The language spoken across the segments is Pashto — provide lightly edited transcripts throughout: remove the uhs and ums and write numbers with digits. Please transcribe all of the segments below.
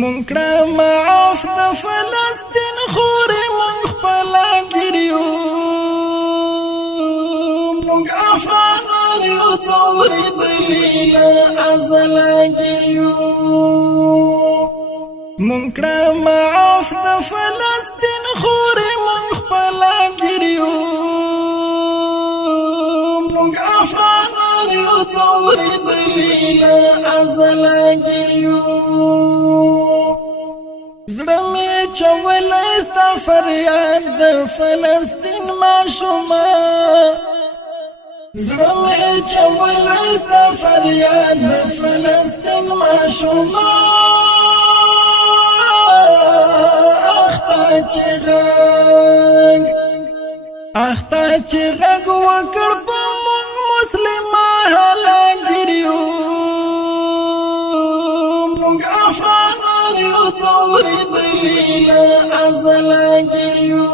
منکړه معاف د فلسطین خورې مونږ خپله ګریو مونږ افغانان یو ځورېدلي له ازله ګریو منکړه معاف د فلسطین خورې مونږ خپله ګریو مونږ افغانان یو ځورېدلي له ازله ګریو زړه مې چولی ستا فریاد د فلسطین ماشومه زړه مې چولی ستا فریاد د فلسطین ماشومه اخته چې غږ وکړ په موږ مسلمه هله ګریو موږ افغانان یو ځورېدلي له ازله ګریو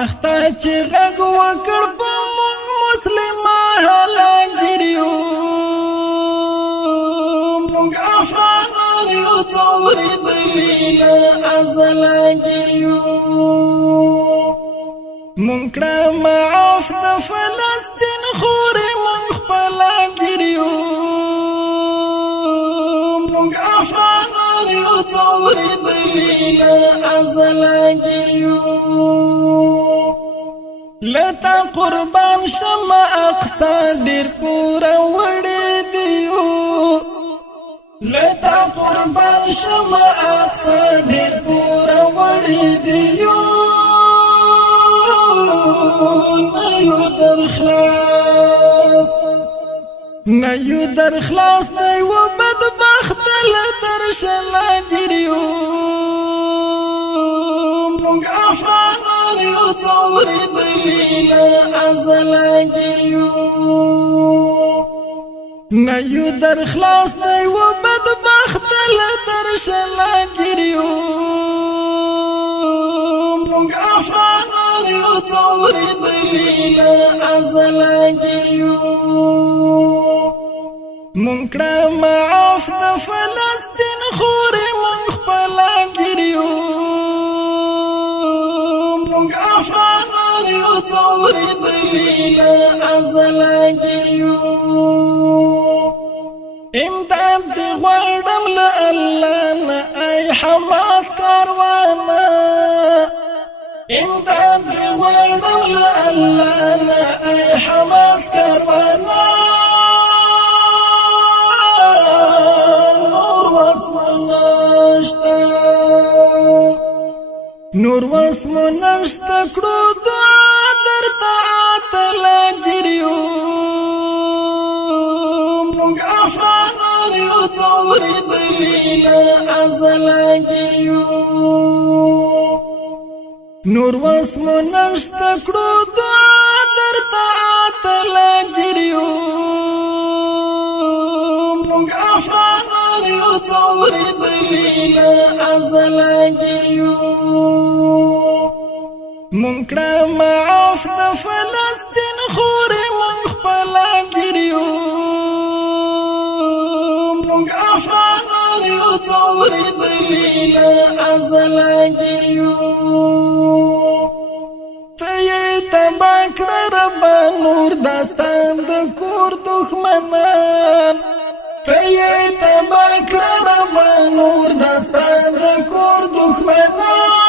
اخته چې غږ وکړ په موږ مسلمه هله ګریو موږ افغانان یو ځورېدلي له ازله ګریو منکړه معاف د فلسطین خورې مونږ خپله ګریو مونږ افغانان یو ځورېدلي له ازله ګریو له تا قربان شمه اقصی ډېر پوره وړې دیو له تا قربان شمه اقصی ډېر پوره وړې دیو نه یو در خلاص دی و بدبخت له درشله ګریو مونږ افغانان یو ځورېدلي له ازله ګریو نه یو در خلاص دی و بدبخت له درشله ګریو مونږ افغانان یو ځورېدلي له ازله ګریو منکړه معاف د فلسطین خورې مونږ خپله ګریو مونږ افغانان یو ځورېدلي له ازله ګریو امداد دې غواړم له الله نه ای حماس کاروانه امداد دې غواړم له الله نه ای حماس کاروانه نور وس مو نشته کړو دعا درته اتله ګریو مونږ افغانان یو ځورېدلي له ازله ګریو نور وس مو نشته کړو دعا درته اتله ګریو مونږ افغانان یو ځورېدلي له ازله ګریو منکړه معاف د فلسطین خورې مونږ خپله ګریو مونږ افغانان یو ځورېدلي له ازله ګریو ته یې تباه کړه ربه نور داستان د کور دښمنان ته یې تباه کړه ربه نور داستان د کور دښمنان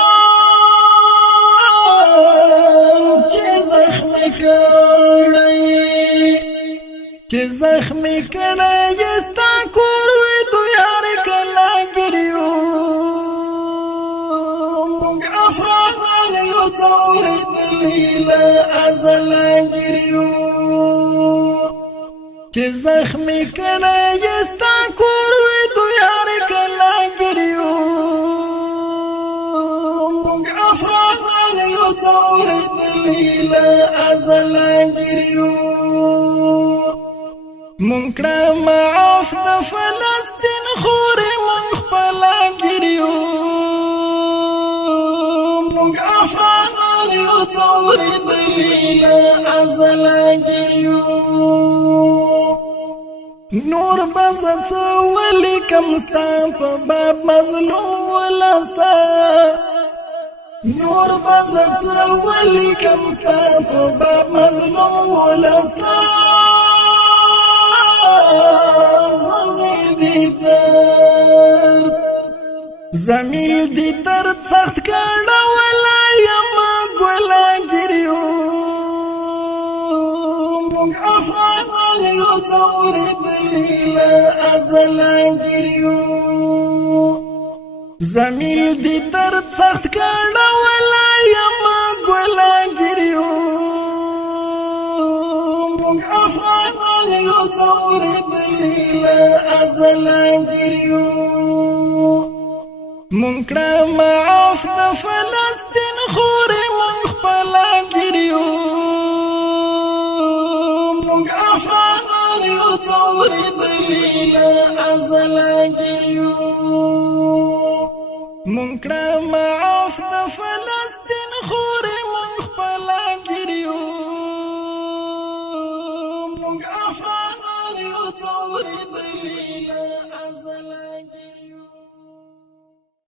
چې زخمی کړی ستا کور وي دو یار کله ګریو مونږ افغانان یو ځورېدلي له ازله ګریو چې زخمی کړی ستا کور وي دو یار کله ګریو مونږ افغانان یو ځورېدلي له ازله ګریو منکړه معاف د فلسطین خورې مونږ خپله ګریو مونږ افغانان یو ځورېدلي له ازله ګریو نور بزت ولیکم ستا په باب مظلوم ولسا نور بزت ولیکم ستا په باب مظلوم ولسا زمیل دی درد سخت کړه ولا یم ګولا ګریو مونږ افغانان یو ځورې دلیلا ازلا ګریو زمیل دی درد سخت کړه ولا یم ګولا ګریو مونږ افغانان یو ځورې دلیلا ازلا ګریو منکړه معاف د فلسطین خورې مونږ خپله ګریو مونږ افغانان یو ځورېدلي له ازله ګریو منکړه معاف د فلسطین خورې